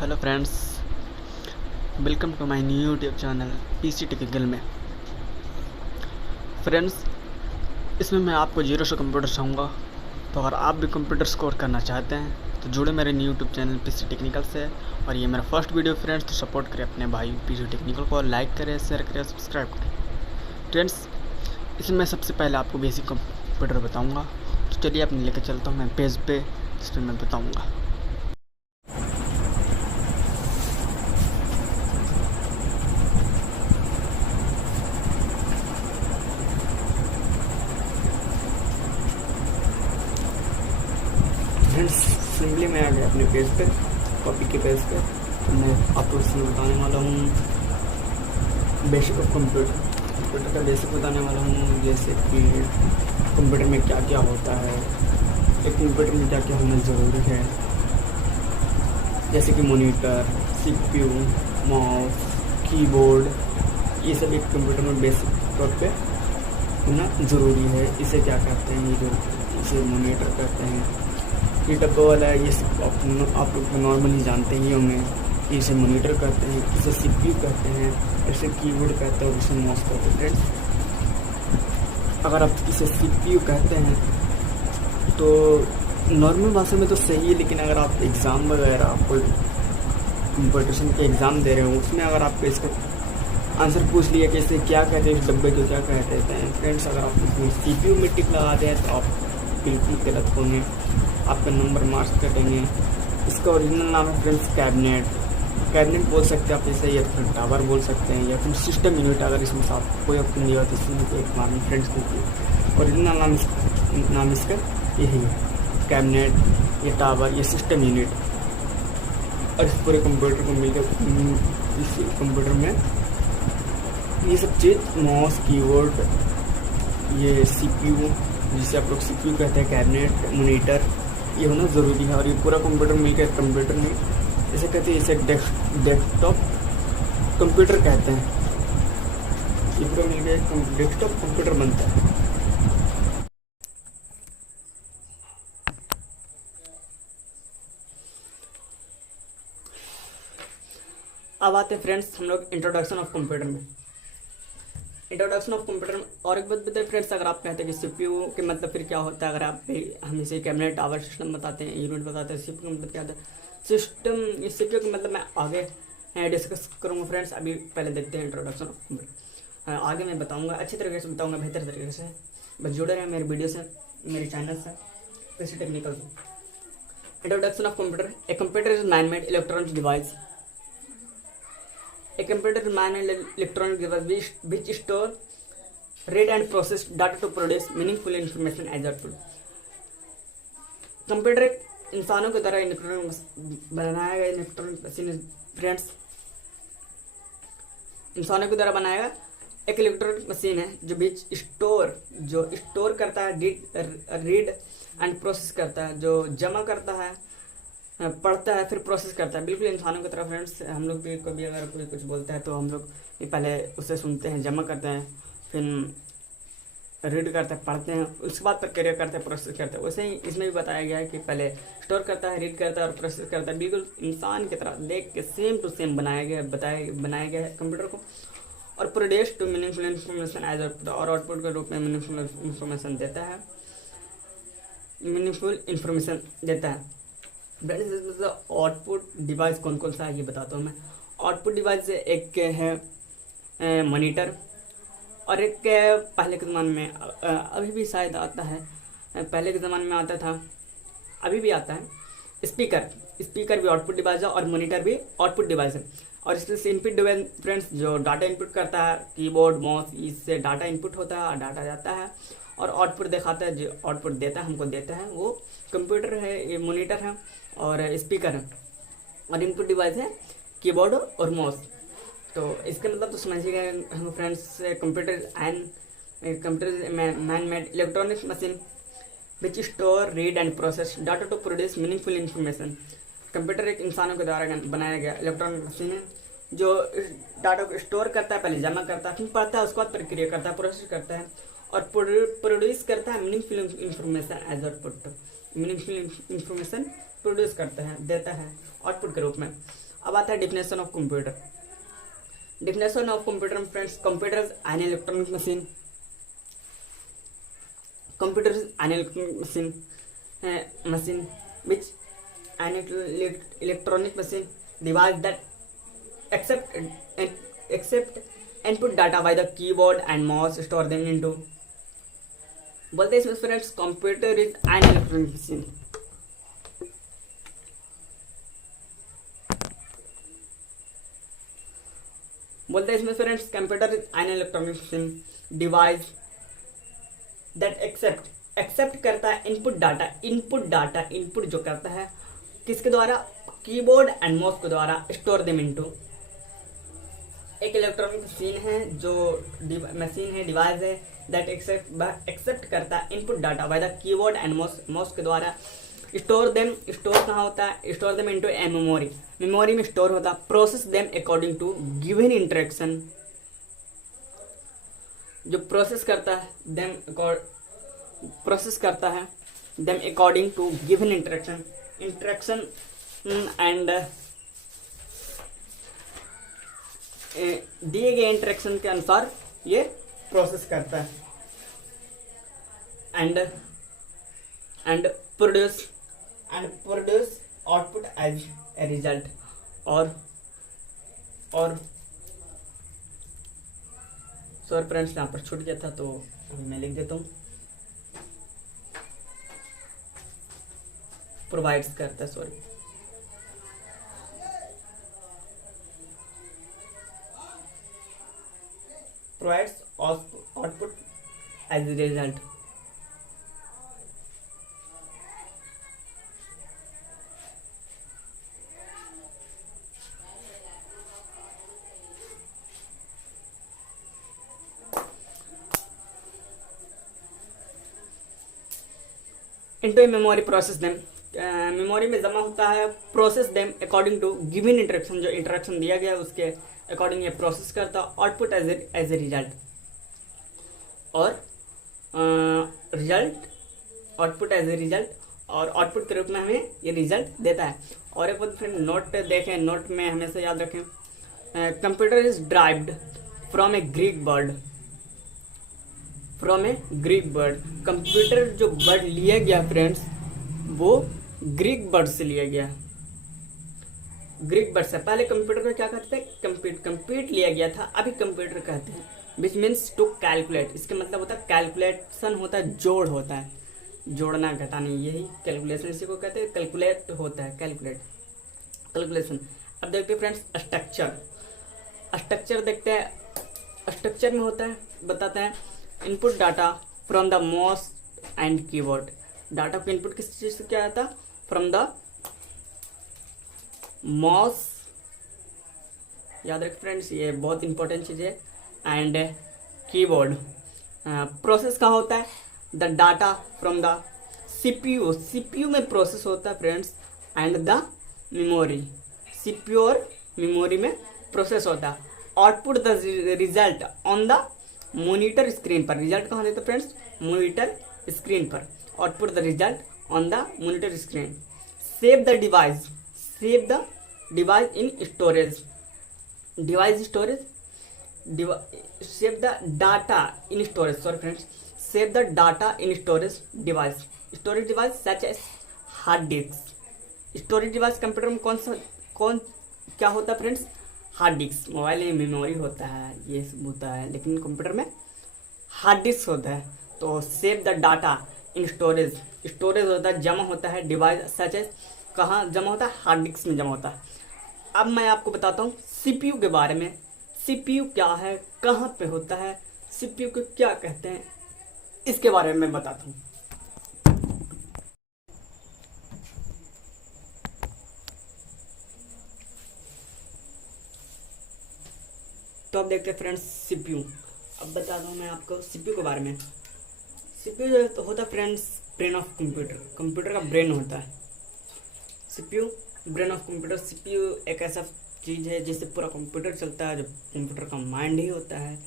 Hello friends, welcome to my new YouTube channel PC technical में। Friends, इसमें मैं आपको जीरो से कंप्यूटर सिखाऊंगा। तो अगर आप भी कंप्यूटर कोर्स करना चाहते हैं तो जुड़े मेरे new YouTube channel PC technical से। और ये मेरा फर्स्ट वीडियो फ्रेंड्स, तो सपोर्ट करें अपने भाई पीसी टेक्निकल को, लाइक करें, शेयर करें, सब्सक्राइब करें। फ्रेंड्स, इसमें मैं सबसे पहले आपको बेसिक कंप्यूटर बताऊँगा। तो चलिए अपने लेकर चलता हूँ मैं पेज पे, जिसमें मैं बताऊँगा। फ्रेंड्स, सिंपली मैं आ गया अपने पेज पे, कॉपी के पेज पे। तो मैं आपको इसमें बताने वाला हूँ बेसिक ऑफ कंप्यूटर का बेसिक बताने वाला हूँ। जैसे कि कंप्यूटर में क्या क्या होता है, एक कंप्यूटर में क्या क्या होना ज़रूरी है। जैसे कि मॉनिटर, सीपीयू, माउस, कीबोर्ड, ये सब एक कंप्यूटर में बेसिक तौर पे होना ज़रूरी है। इसे क्या कहते हैं, ये जो इसे मॉनिटर कहते हैं। ये डब्बा वाला है, ये सब आप लोग नॉर्मली जानते ही होंगे। इसे मॉनिटर कहते हैं, इसे सीपीयू कहते हैं, इसे कीबोर्ड कहते हैं और इसे माउस कहते हैं। फ्रेंड्स, अगर आप इसे सीपीयू कहते हैं तो नॉर्मल भाषा में तो सही है, लेकिन अगर आप एग्ज़ाम वगैरह, आप कोई कंपटीशन के एग्ज़ाम दे रहे हो, उसमें अगर आपको इसका आंसर पूछ लिया कि इसे क्या कहते हैं, इस डब्बे को क्या कहते हैं। फ्रेंड्स, अगर आप इसमें सीपीयू में टिक लगाते हैं तो आप बिल्कुल गलत होंगे, आपका नंबर मार्क्स कटेंगे। इसका ओरिजिनल नाम है फ्रेंड्स कैबिनेट बोल सकते हैं आप इसे, या फिर टावर बोल सकते हैं, या फिर सिस्टम यूनिट। अगर इसमें साफ कोई ऑप्शन दिया तो इसमें तो एक मार्निंग फ्रेंड्स को ओरिजिनल नाम इसका यही है, कैबिनेट, ये टावर, ये सिस्टम यूनिट। और इस पूरे कंप्यूटर को मिलकर इस कंप्यूटर में ये सब चीज़, माउस, कीबोर्ड, ये सीपीयू, जिसे आप लोग सीपीयू कहते हैं, कैबिनेट, मॉनिटर, ये होना ज़रूरी है। और ये पूरा कंप्यूटर मिलकर कंप्यूटर नहीं, इसे कहते हैं, इसे डेस्कटॉप कंप्यूटर कहते हैं। ये पूरा मिलकर डेस्कटॉप कंप्यूटर बनता है। अब आते हैं फ्रेंड्स हम लोग इंट्रोडक्शन ऑफ कंप्यूटर में। इंट्रोडक्शन ऑफ कंप्यूटर में और एक बात बताइए फ्रेंड्स, अगर आप कहते हैं कि सीपीयू के मतलब फिर क्या होता है, अगर आप हम इसे कैबिनेट, टावर, सिस्टम बताते हैं, यूनिट बताते हैं, सीपीयू का मतलब क्या होता है, सिस्टम। इस सीपीयू का मतलब मैं आगे डिस्कस करूँगा फ्रेंड्स। अभी पहले देखते हैं इंट्रोडक्शन ऑफ कंप्यूटर। आगे मैं बताऊँगा, अच्छे तरीके से बताऊँगा, बेहतर तरीके से। बस जुड़े रहें मेरे वीडियो से, मेरे चैनल से, पीसी टेक्निकल से। Introduction of computer. A computer is man made electronic device. A computer is an electronic device which store, read and process data to produce meaningful information as output. Computer एक इंसानों के द्वारा electronic बनाया गया electronic machine. Friends, इंसानों के द्वारा बनाया गया एक इलेक्ट्रॉनिक मशीन है जो स्टोर करता है, रीड एंड प्रोसेस करता है, जो जमा करता है, पढ़ता है, फिर प्रोसेस करता है। बिल्कुल इंसानों की तरह फ्रेंड्स, हम लोग भी कभी अगर कोई कुछ बोलता है तो हम लोग पहले उसे सुनते हैं, जमा करते हैं, फिर रीड करते हैं, पढ़ते हैं, उसके बाद प्रक्रिया करते हैं, प्रोसेस करते हैं। वैसे ही इसमें भी बताया गया है कि पहले स्टोर करता है, रीड करता है और प्रोसेस करता है। बिल्कुल इंसान की तरह देख के सेम टू सेम बनाया गया है कंप्यूटर को। और produce to meaningful information as output, और आउटपुट के रूप में मीनिंगफुल इन्फॉर्मेशन देता है। आउटपुट डिवाइस कौन कौन सा है ये बताता हूँ मैं। आउटपुट डिवाइस एक है मॉनिटर, और एक पहले के ज़माने में, अभी भी शायद आता है, पहले के ज़माने में आता था, अभी भी आता है, स्पीकर भी आउटपुट डिवाइस है और मॉनिटर भी आउटपुट डिवाइस है। और इससे इनपुट डिवाइस फ्रेंड्स, जो डाटा इनपुट करता है, कीबोर्ड, माउस, इससे डाटा इनपुट होता है और डाटा जाता है और आउटपुट दिखाता है। जो आउटपुट देता है, हमको देता है, वो कंप्यूटर है, ये मॉनिटर है और स्पीकर है। और इनपुट डिवाइस है कीबोर्ड और माउस। तो इसका मतलब तो समझिएगा friends, computer man made electronic machine which store, read and process data to produce meaningful information. Computer एक इंसानों के द्वारा बनाया गया इलेक्ट्रॉनिक मशीन है जो डाटा को स्टोर करता है, पहले जमा करता है, फिर पढ़ता है, उसके बाद प्रक्रिया करता है, प्रोसेस करता है और प्रोड्यूस करता है meaningful information as output. Meaningful information produce करता है, देता है आउटपुट के रूप में। अब आता है definition of computer. Definition of computer friends, computer is an electronic machine. Computer is an electronic machine which an electronic machine device that accept input data by the keyboard and mouse, store them into। बोलते हैं इसमें friends computer is an electronic machine. बोलते हैं इसमें friends computer is an electronic machine device that accept करता है input data input जो करता है किसके द्वारा, कीबोर्ड एंड माउस के द्वारा, स्टोर देम इनटू। एक इलेक्ट्रॉनिक मशीन है जो मशीन है, डिवाइस है दैट एक्सेप्ट करता है input data by the keyboard and mouse के द्वारा, स्टोर कहाँ होता है, store them into a memory में स्टोर होता है, process them according to given instruction. जो प्रोसेस करता है them according to given instruction and दिए गए इंस्ट्रक्शन के अनुसार ये प्रोसेस करता है and produce output as a result. और सॉरी फ्रेंड्स यहाँ पर छूट गया था तो अभी मैं लिख देता हूँ। प्रोवाइड्स करता है, sorry provides output as a result. Into memory process them, memory में जमा होता है, process them according to given instruction, जो इंस्ट्रक्शन दिया गया है उसके अकॉर्डिंग ये प्रोसेस करता है, आउटपुट एज ए रिजल्ट। और आउटपुट एज ए रिजल्ट और आउटपुट के रूप में हमें ये रिजल्ट देता है। और एक बात फ्रेंड नोट देखें, नोट में हमेशा याद रखें, computer is derived from A Greek word. Computer जो वर्ड लिया गया फ्रेंड्स वो ग्रीक वर्ड से लिया गया। ग्रीक वर्ड से पहले कंप्यूटर को क्या कहते हैं, कंप्यूट लिया गया था, अभी कंप्यूटर कहते हैं, विच मीन्स टू कैलकुलेट। इसका मतलब होता है कैलकुलेशन होता है, जोड़ होता है, जोड़ना घटाना, यही कैलकुलेशन इसी को कहते हैं, कैलकुलेट होता है, कैलकुलेशन। अब देखते हैं फ्रेंड्स स्ट्रक्चर देखते हैं। स्ट्रक्चर में होता है, बताते हैं, input data from the mouse and keyboard. Data को इनपुट किस चीज से क्या आता है, फ्रॉम द माउस, याद रखें फ्रेंड्स ये बहुत इंपॉर्टेंट चीज है, एंड कीबोर्ड। प्रोसेस कहाँ होता है, the data from the CPU में प्रोसेस होता है friends, and the memory, CPU और मेमोरी में प्रोसेस होता है। Output the result on the monitor screen पर। रिजल्ट कहाँ देते फ्रेंड्स, मॉनिटर स्क्रीन पर। Output the result on the monitor screen. Save the device in storage. Save the data in storage, sorry friends, save the data in storage device such as hard disk. Storage device computer में कौन क्या होता है friends, hard disk. Mobile में memory होता है, ये सब होता है, लेकिन कंप्यूटर में हार्ड डिस्क होता है। तो save the data in storage होता है, जमा होता है, डिवाइस सच एज कहाँ जमा होता है, हार्ड डिस्क में जमा होता है। अब मैं आपको बताता हूँ सीपीयू के बारे में। सीपीयू क्या है, कहाँ पे होता है, सीपीयू को क्या कहते हैं, इसके बारे में मैं बताता हूँ। तो अब देखते हैं फ्रेंड्स सीपीयू। अब बताता हूँ मैं आपको सीपीयू के बारे में। सीपीयू जो होता है फ्रेंड्स ब्रेन ऑफ कंप्यूटर का ब्रेन होता है CPU, brain of computer. CPU एक ऐसा चीज़ है जिससे पूरा कंप्यूटर चलता है, जो कंप्यूटर का माइंड ही होता है,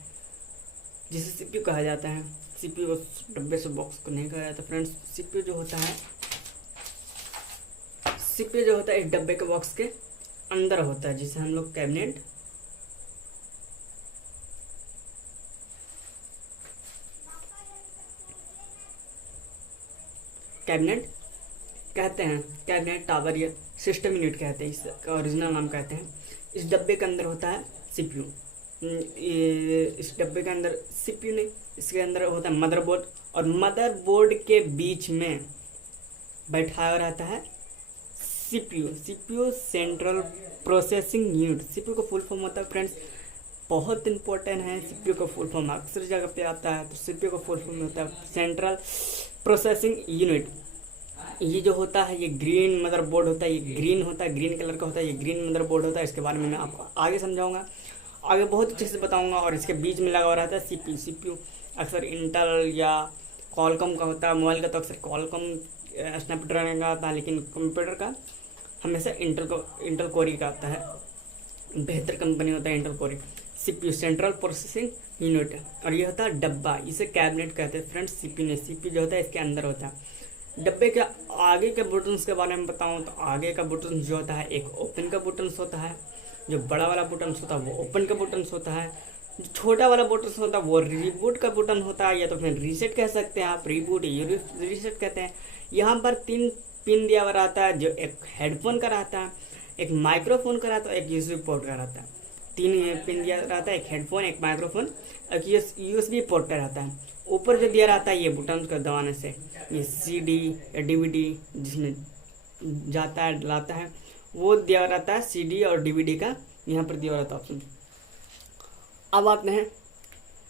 जिसे सीपीयू कहा जाता है। सीपीयू को डब्बे से बॉक्स को नहीं कहा जाता फ्रेंड्स। सीपीयू जो होता है इस डब्बे के बॉक्स के अंदर होता है, जिसे हम लोग कैबिनेट कहते हैं, कैबिनेट टावर या सिस्टम यूनिट कहते हैं, इसका ओरिजिनल नाम कहते हैं। इस डब्बे के अंदर होता है सीपीयू। इस डब्बे के अंदर सीपीयू नहीं, इसके अंदर होता है मदरबोर्ड, और मदरबोर्ड के बीच में बैठाया रहता है CPU. CPU central processing unit. CPU का फुल फॉर्म होता है फ्रेंड्स, बहुत इंपॉर्टेंट है। सीपीयू का फुल फॉर्म अक्सर जगह पे आता है, तो सीपीयू का फुल फॉर्म होता है सेंट्रल प्रोसेसिंग यूनिट। ये जो होता है, ये ग्रीन मदरबोर्ड होता है, ये ग्रीन होता है, ग्रीन कलर का होता है, ये ग्रीन मदरबोर्ड होता है। इसके बारे में मैं आपको आगे समझाऊंगा, आगे बहुत अच्छे से बताऊंगा। और इसके बीच में लगा हुआ रहता है सीपीयू। सीपीयू अक्सर इंटेल या कॉलकॉम का होता है। मोबाइल का तो अक्सर कॉलकॉम स्नैपड्रैगन का आता है, लेकिन कंप्यूटर का हमेशा इंटेल कोरी का आता है। बेहतर कंपनी होता है इंटेल कोरी। सीपीयू सेंट्रल प्रोसेसिंग यूनिट, और ये होता है डब्बा, इसे कैबिनेट कहते हैं फ्रेंड्स। सीपीयू जो होता है इसके अंदर होता है। डब्बे के आगे के बटन्स के बारे में बताऊं तो आगे का बटन जो होता है, एक ओपन का बटन्स होता है। जो बड़ा वाला बटन्स होता है वो ओपन का बटन्स होता है। जो छोटा वाला बटन्स होता है वो रिबूट का बटन होता है, या तो फिर रीसेट कह सकते हैं आप। रिबूट रीसेट कहते हैं। यहाँ पर 3 पिन दिया हुआ रहता है, जो एक हेडफोन का रहता है, एक माइक्रोफोन का रहता है, एक यूएसबी पोर्ट का रहता है। 3 पिन दिया रहता है, एक हेडफोन, एक माइक्रोफोन, एक यूएसबी पोर्ट का रहता है। ऊपर जो दिया रहता है ये बटन को दबाने से ये सीडी या डीवीडी जिसमें जाता है लाता है वो दिया रहता है, सीडी और डीवीडी का यहाँ पर दिया रहता है ऑप्शन। अब आते हैं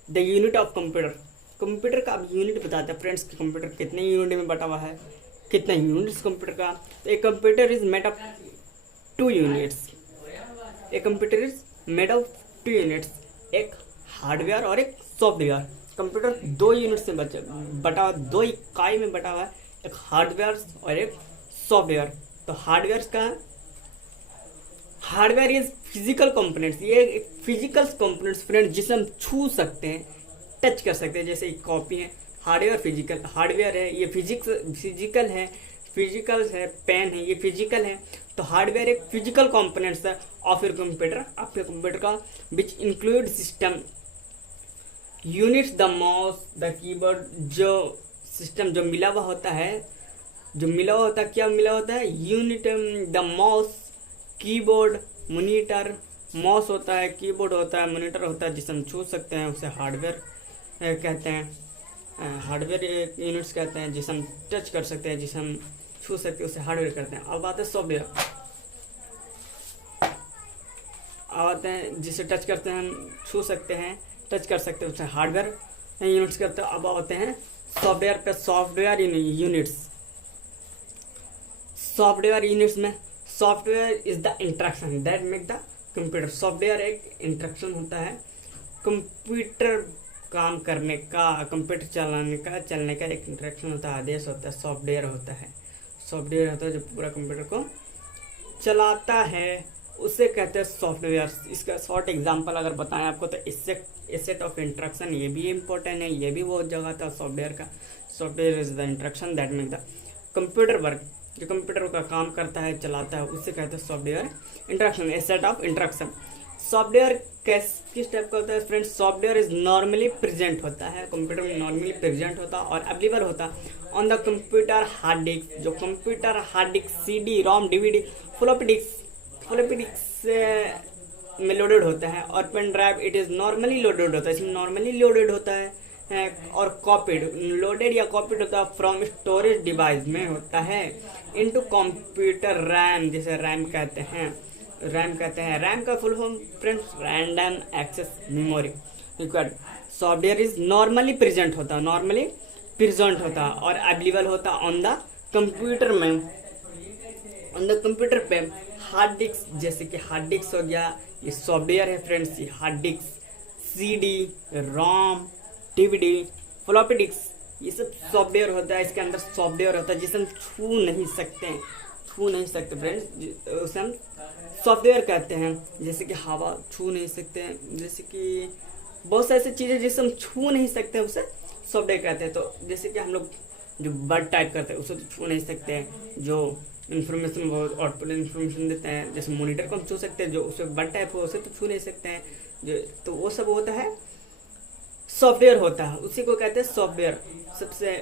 the unit of computer. Computer का अब यूनिट बताता है फ्रेंड्स कि कंप्यूटर कितने यूनिट में बटा हुआ है, कितने यूनिट्स कंप्यूटर का। तो एक computer is made of 2 units. एक computer is made of 2 units, एक हार्डवेयर और एक सॉफ्टवेयर। कंप्यूटर 2 यूनिट से बटा हुआ, 2 इकाई में बटा हुआ है, एक हार्डवेयर और एक सॉफ्टवेयर। तो हार्डवेयर इज फिजिकल कंपोनेंट्स। ये एक फिजिकल कंपोनेंट्स फ्रेंड्स जिसे हम छू सकते हैं, टच कर सकते हैं। जैसे एक कॉपी है, हार्डवेयर फिजिकल, हार्डवेयर है ये फिजिकल है, पेन है ये फिजिकल है। तो हार्डवेयर एक फिजिकल कंपोनेंट्स है ऑफ योर कंप्यूटर, आपके कंप्यूटर का, which include system units, the mouse, the keyboard. जो सिस्टम जो मिला हुआ होता है, क्या मिला होता है? Unit, the mouse, keyboard, monitor. Mouse होता है, कीबोर्ड होता है, मॉनिटर होता है जिसे हम छू सकते हैं, उसे हार्डवेयर कहते हैं। हार्डवेयर यूनिट्स कहते हैं जिसे हम टच कर सकते हैं, जिसे हम छू सकते हैं, उसे हार्डवेयर कहते हैं। अब आते हैं सॉफ्टवेयर, आते हैं जिसे टच करते हैं, हम छू सकते हैं, टच कर सकते हैं, उसे हार्डवेयर यूनिट्स करते हैं। अब आते हैं सॉफ्टवेयर पे। सॉफ्टवेयर यूनिट्स, सॉफ्टवेयर यूनिट्स में software is the interaction that make the computer. Software एक इंटरेक्शन होता है कंप्यूटर काम करने का, कंप्यूटर चलने का एक इंटरेक्शन होता है, आदेश होता है, सॉफ्टवेयर होता है। सॉफ्टवेयर होता है जो पूरा कंप्यूटर को चलाता है, उसे कहते हैं सॉफ्टवेयर। इसका शॉर्ट एग्जांपल अगर बताएं आपको तो सेट ऑफ इंटरेक्शन, ये भी इंपॉर्टेंट है, ये भी बहुत जगह था सॉफ्टवेयर का। Software is the interaction that make the computer work. जो कंप्यूटर का काम करता है, चलाता है, उससे कहते हैं software interaction, A set of interaction. Software किस टाइप का होता है friends? Software is normally present होता है, कंप्यूटर में नॉर्मली प्रेजेंट होता है और अवेलेबल होता है on the computer hard disk. जो computer hard disk, CD, ROM, DVD, floppy disk में लोडेड होता है, और pen drive it is normally loaded होता है, इसमें नॉर्मली लोडेड होता है, और कॉपीड, लोडेड या कॉपीड होता है फ्रॉम स्टोरेज डिवाइस में होता है इनटू कंप्यूटर रैम, जिसे रैम कहते हैं। रैम का full form friends random access memory required. Software is normally present होता है और अवेलेबल होता है ऑन द कंप्यूटर में, ऑन द कंप्यूटर पे। हार्ड डिस्क, जैसे कि हार्ड डिस्क हो गया, ये सॉफ्टवेयर है फ्रेंड्स। ये hard disk, CD, ROM, DVD, floppy disc, ये सब सॉफ्टवेयर होता है। इसके अंदर सॉफ्टवेयर होता है जिसे हम छू नहीं सकते फ्रेंड्स, उसे हम सॉफ्टवेयर कहते हैं। जैसे कि हवा छू नहीं सकते हैं, जैसे कि बहुत सारी ऐसी चीज़ें जिसे हम छू नहीं सकते हैं, उसे सॉफ्टवेयर कहते हैं। तो जैसे कि हम लोग जो वर्ड टाइप करते हैं उसे तो छू नहीं सकते हैं, जो इन्फॉर्मेशन बहुत आउटपुट इन्फॉर्मेशन देते हैं। जैसे मॉनिटर को हम छू सकते हैं, जो उसमें बट टाइप हो उसे तो छू नहीं सकते हैं, जो तो वो सब होता है सॉफ्टवेयर होता है, उसी को कहते हैं सॉफ्टवेयर। सबसे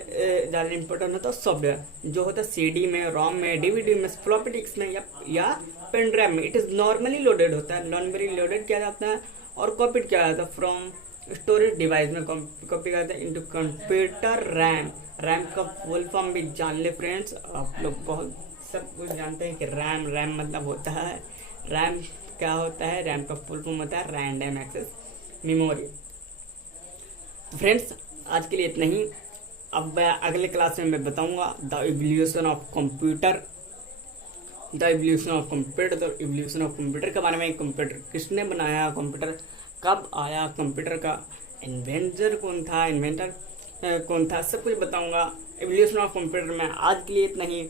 ज़्यादा इम्पोर्टेंट होता है सॉफ्टवेयर, जो होता है सीडी में, रोम में, डीवीडी में, फ्लॉपी डिस्क में या पेन ड्राइव में। इट इज़ नॉर्मली लोडेड होता है, नॉर्मली लोडेड किया जाता है और कॉपीड किया जाता है फ्रॉम स्टोरेज डिवाइस में, कॉपी करते हैं इनटू कंप्यूटर रैम। रैम का फुल फॉर्म भी जान ले फ्रेंड्स, आप लोग बहुत सब कुछ जानते हैं कि रैम मतलब होता है, रैम क्या होता है, रैम का फुल फॉर्म होता है रैंडम एक्सेस मेमोरी। फ्रेंड्स आज के लिए इतना ही। अब अगले क्लास में मैं बताऊंगा the evolution of computer, the evolution of computer, the evolution of computer के बारे में। कंप्यूटर किसने बनाया, कंप्यूटर कब आया, कंप्यूटर का इन्वेंटर कौन था, इन्वेंटर कौन था, सब कुछ बताऊंगा इवोल्यूशन ऑफ कंप्यूटर में। आज के लिए इतना ही।